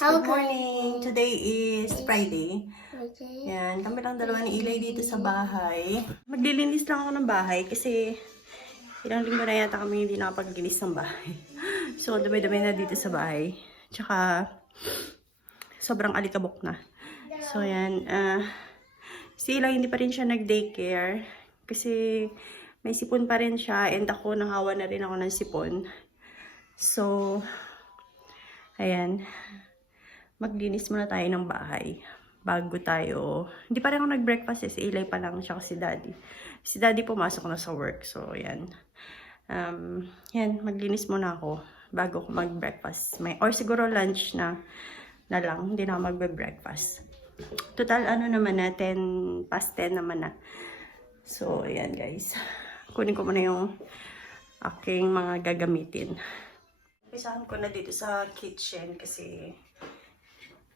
Good morning! Today is Friday. Yan, kami lang dalawa ni Eli dito sa bahay. Maglilinis lang ako ng bahay kasi ilang linggo na yata kami hindi nakapaglinis ng bahay. So, dami-dami na dito sa bahay. Tsaka, sobrang alikabok na. So, yan. Si Eli hindi pa rin siya nag-daycare kasi may sipon pa rin siya and ako nahawa na rin ako ng sipon. So, ayan. Maglinis muna tayo ng bahay bago tayo. Hindi pa rin ako nag-breakfast eh. Si Eli pa lang siya si Daddy. Si Daddy pumasok na sa work. So, ayan. Yan, maglinis muna ako bago ako mag-breakfast. Or siguro lunch na lang. Hindi na ako mag-breakfast. Total, ano naman na, 10 past 10 naman na. So, ayan guys. Kunin ko muna yung aking mga gagamitin. Pisahan ko na dito sa kitchen kasi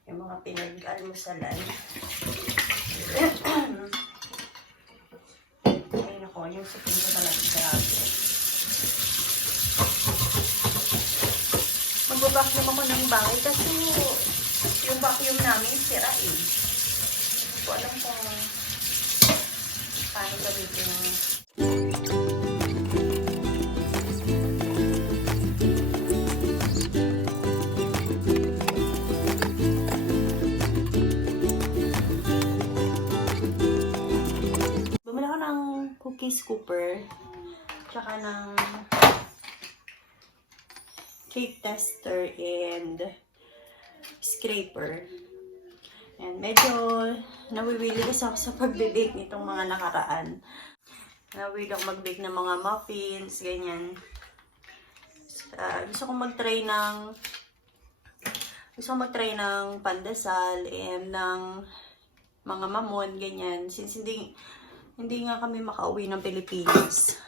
yung mga pinag-almusalan. Ayun ako, yung sipin ko talaga grabe. Mag-vacuum ako ng bahay kasi yung vacuum namin sira eh. So, alam kung paano gamitin yung cookie scooper, tsaka ng cake tester and scraper. And medyo nawiwili kasi ako sa pagbe-bake nitong mga nakaraan. Nawiwili ako mag-bake ng mga muffins, ganyan. Gusto kong mag-try ng pandesal and ng mga mamon, ganyan. Since hindi nga kami makauwi ng Pilipinas.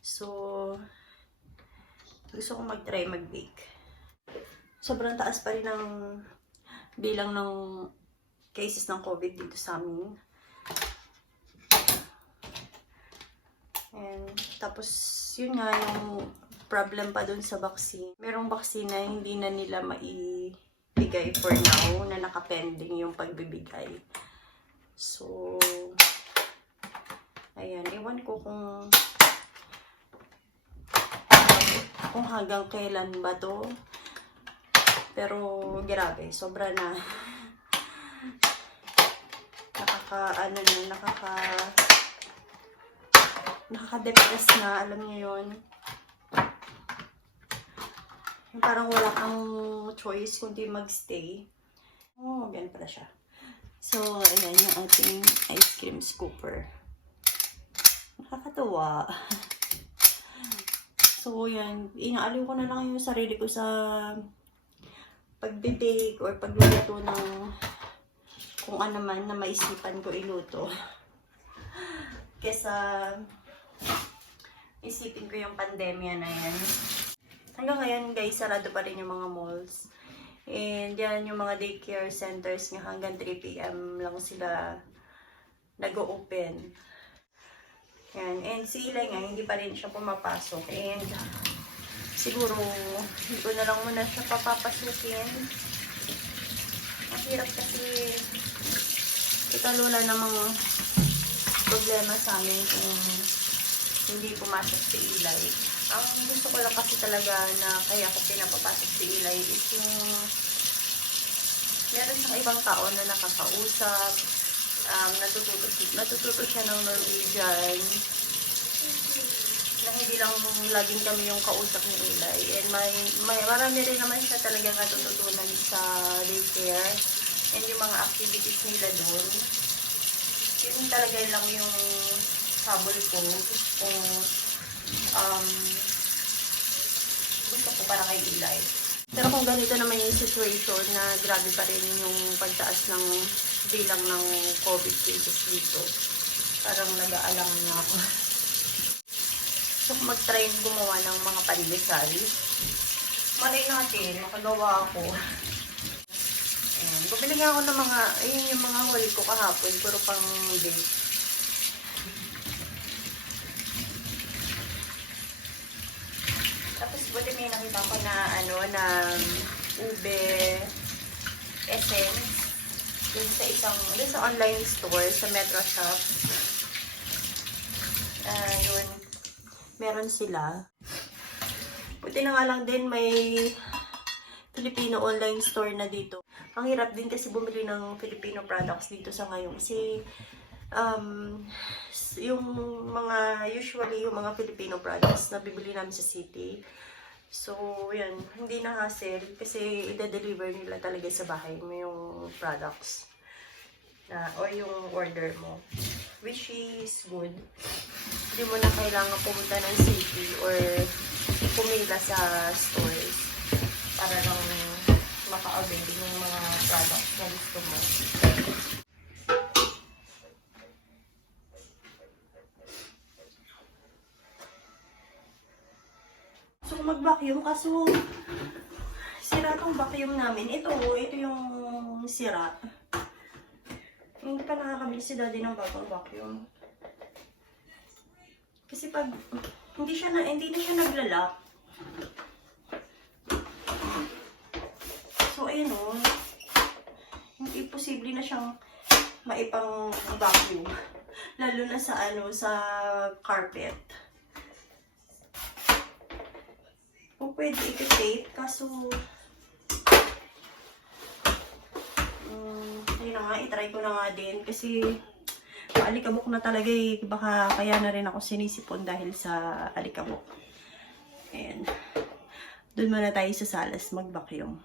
So, gusto kong mag-try mag-bake. Sobrang taas pa rin ang bilang ng cases ng COVID dito sa amin. And, tapos, yun nga yung problem pa dun sa vaccine. Merong vaccine na hindi na nila maibigay for now, na nakapending yung pagbibigay. So, ayan, ewan ko kung hanggang kailan ba to. Pero grabe, sobra na. Nakaka-depress na, alam niyo yun. Yung parang wala kang choice kundi magstay. Oh, ganun pala siya. So, ayan yung ating ice cream scooper. Nakakatuwa. So, yan. Inaaliw ko na lang yung sarili ko sa pagbe-bake or pagluluto ng kung ano man na maisipan ko iluto. Kesa isipin ko yung pandemya na yan. Hanggang ngayon guys, sarado pa rin yung mga malls. And yan yung mga daycare centers nga hanggang 3 PM lang sila nag-open. Yan. And si Eli nga, hindi pa rin siya pumapasok. And siguro, hindi ko na lang muna siya papapasukin. Ang hirap kasi wala namang problema sa amin kung hindi pumasok si Eli. Ang gusto ko lang kasi talaga na kaya ko pinapapasok si Eli is yung meron siyang ibang tao na nakakausap. Natututo siya ng Norwegian na hindi lang laging kami yung kausap ni Eli. And marami rin naman siya talagang natututunan sa daycare and yung mga activities nila doon. Yun talaga lang yung habol ko. Gusto ko para kay Eli. Pero kung ganito naman yung situation na grabe pa rin yung pagtaas ng bilang ng COVID cases dito, parang nag-aalangan na ako. So, mag-try gumawa ng mga pandesal. Malay natin, makagawa ako. Ayan. Bumili nga ako ng mga, ayun yung mga huli ko kahapon, puro pang bake. Tapos, buti may nakita ko na, na ube, essence. Dun sa online store, sa Metro Shop. Yun. Meron sila. Buti na nga lang din may Filipino online store na dito. Ang hirap din kasi bumili ng Filipino products dito sa ngayon. Kasi yung usually yung mga Filipino products na bibili namin sa city. So, yan. Hindi na hassle kasi i-deliver nila talaga sa bahay mo yung products. O yung order mo. Which is good. Hindi mo na kailangan pumunta ng city or pumila sa stores para lang maka-avail yung mga products na gusto mo. So, mag-vacuum kaso sira tong vacuum namin. Ito yung sira. Hindi pa nakakabili si daddy ng bagong vacuum. Kasi pag hindi na siya naglalak. So ayun hindi posible na siyang maipang vacuum. Lalo na sa carpet. Kung pwede i-tape kaso yun na nga, itry ko na nga din kasi alikabok na talaga baka kaya na rin ako sinisipon dahil sa alikabok. Ayan. Doon muna tayo sa salas mag-vacuum.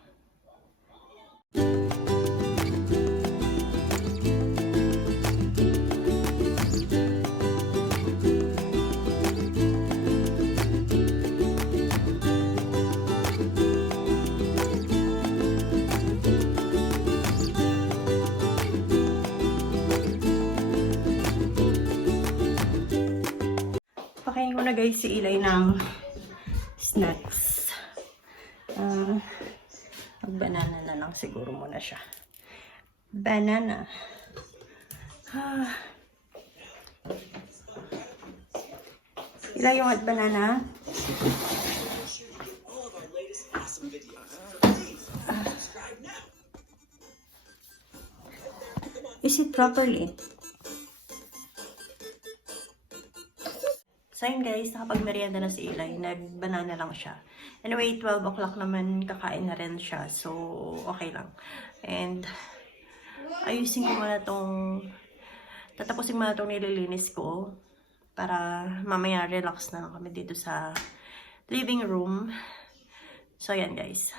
Pakain ko na guys si Eli ng snacks. Mag-banana na lang siguro muna siya. Banana. Eli, yung hot banana. Is it properly? So yun guys, nakapag-merienda na si Eli. Nag-banana lang siya. Anyway, 12 o'clock naman kakain na rin siya. So, okay lang. And, ayusin ko muna tatapusin muna itong nililinis ko. Para mamaya relax na lang kami dito sa living room. So, yan guys.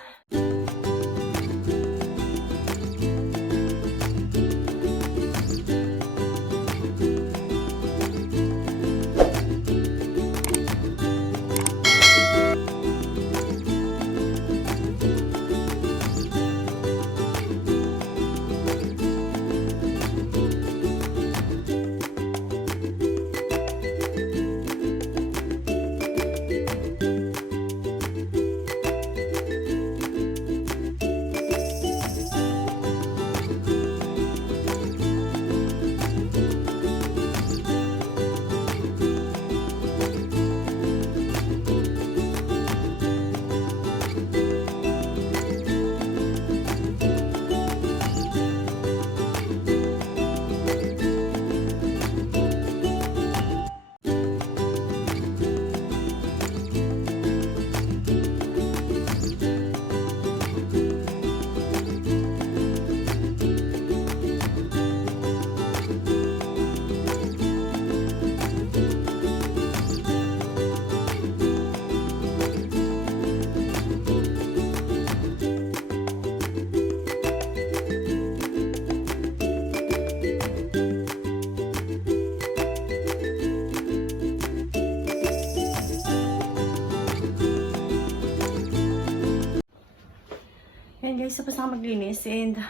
Yan guys, tapos na maglinis and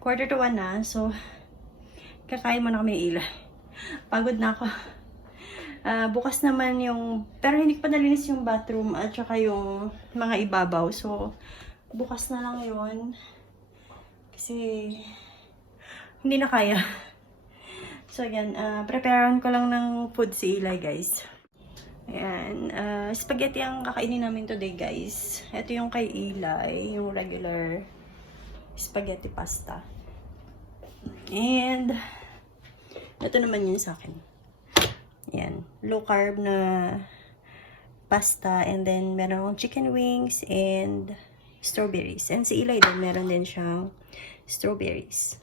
1:45 na. So, kakain muna kami Eli. Pagod na ako. Bukas naman pero hindi ko pa nalinis yung bathroom at saka yung mga ibabaw. So, bukas na lang yun. Kasi, hindi na kaya. So, yan. Preparean ko lang ng food si Eli guys. Ayan, spaghetti ang kakainin namin today guys. Ito yung kay Eli, yung regular spaghetti pasta. And, ito naman yun sa akin. Yan. Low carb na pasta. And then, meron akong chicken wings and strawberries. And si Eli din, meron din siyang strawberries.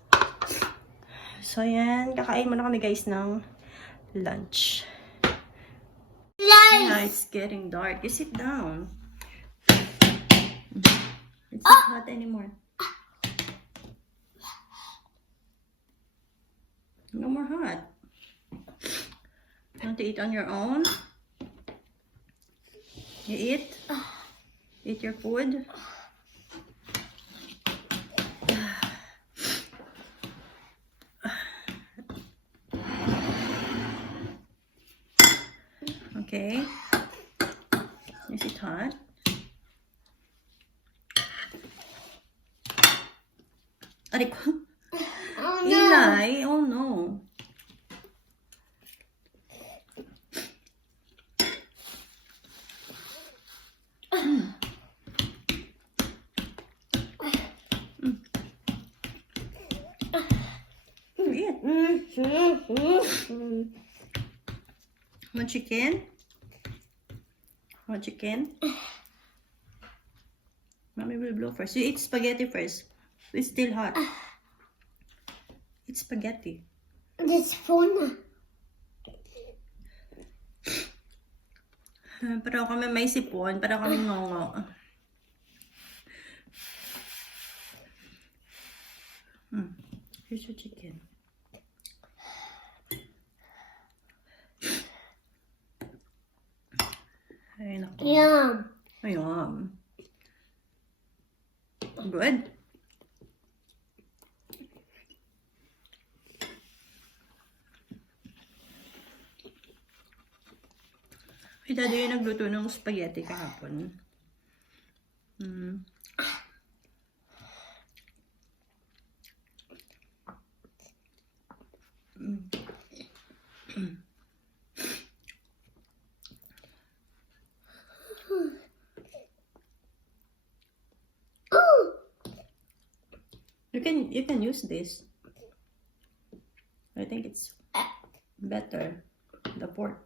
So, yan. Kakain muna kami guys ng lunch. Yeah, it's getting dark. You sit down. It's not hot anymore. No more hot. You want to eat on your own? You eat? Eat your food? Okay. Is it hot? Aray ko. Oh no. Eli, oh no. Eat. Want chicken? Want chicken? Mommy will blow first. You eat spaghetti first. It's still hot. It's spaghetti. This phone. Pero kami may sipon. Pero kami ngongo. Here's your chicken. Ay, naku. Yum. Ayun. Good. Si Daddy yung nagluto ng spaghetti kahapon. You can use this. I think it's better. The pork.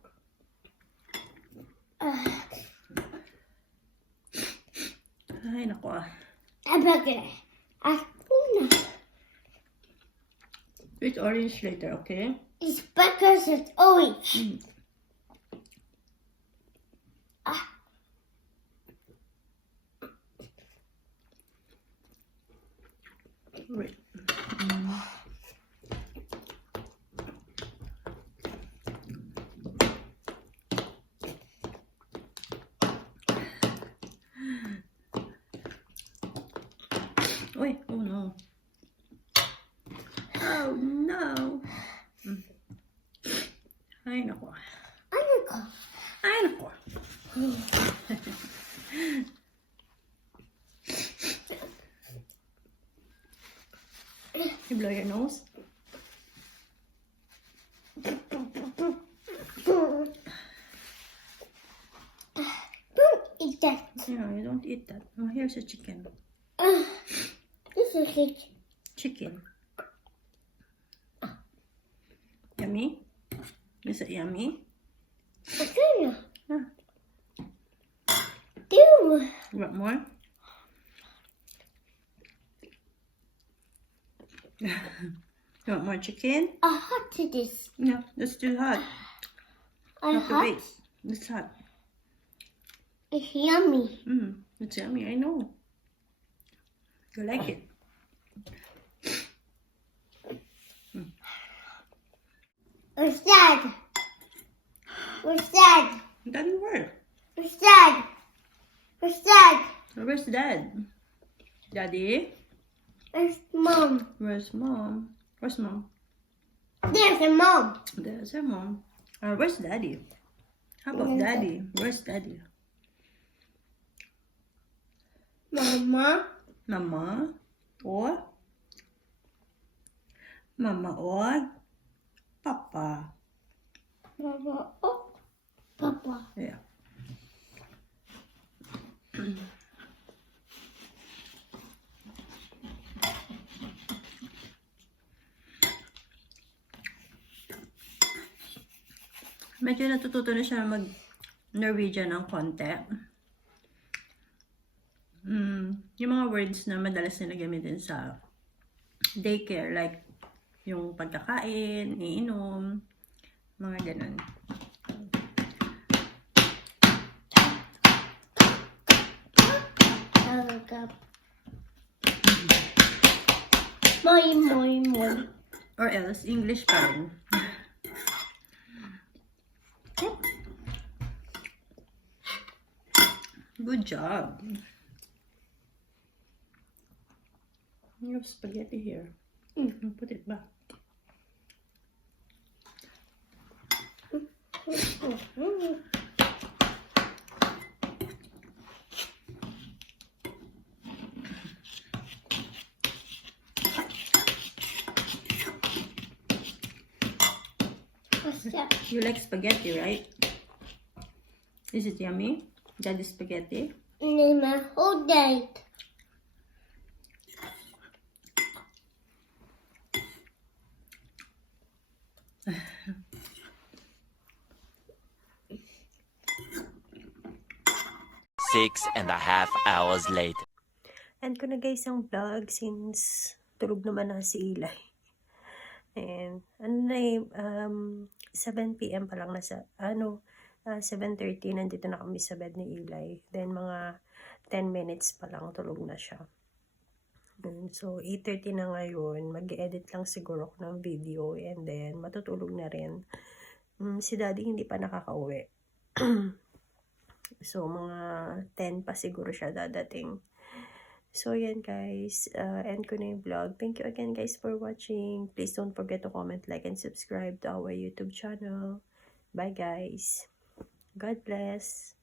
Ay, naku ah. Eat orange later, okay? It's because it's orange. Wait. Wait, oh no. Oh no. Ay, naku. Ay, naku. You blow your nose? Don't eat that. No, you don't eat that. Oh, here's a chicken. This is it. Chicken. Yummy? Is it yummy? Okay. Yeah. Do. You want more? You want more chicken? Hot to this. No, that's too hot. Have to Hot. wait. It's hot. It's yummy. It's yummy, I know. You like it. Where's Dad? Where's Dad? It doesn't work. Where's Dad? Where's Dad? Where's Dad? Daddy? Where's Mom? Where's Mom? Where's Mom? There's a Mom. There's her Mom. Where's Daddy? How about Daddy? Where's Daddy? Mama. Mama? Or? Mama or? Papa? Mama. Oh. Papa. Yeah. Medyo natututo na siya mag Norwegian ng konti. Yung mga words na madalas na gamitin sa daycare, like yung pagkakain, iinom, mga ganun. Moi, moi, moi. Or else, English pa rin. Good job. You have spaghetti here. Put it back. What's that? You like spaghetti, right? Is it yummy? Daddy's spaghetti? Name a whole day. Six and a half hours later. End ko na guys ang vlog since tulog naman na si Eli. And ano na 7 p.m. pa lang nasa, 7:30 nandito na kami sa bed ni Eli. Then mga 10 minutes pa lang tulog na siya. So 8:30 na ngayon, mag-edit lang siguro ako ng video and then matutulog na rin. Si Daddy hindi pa nakakauwi. So mga 10 pa siguro siya dadating. So, yan guys. End ko na yung vlog. Thank you again guys for watching. Please don't forget to comment, like, and subscribe to our YouTube channel. Bye guys. God bless.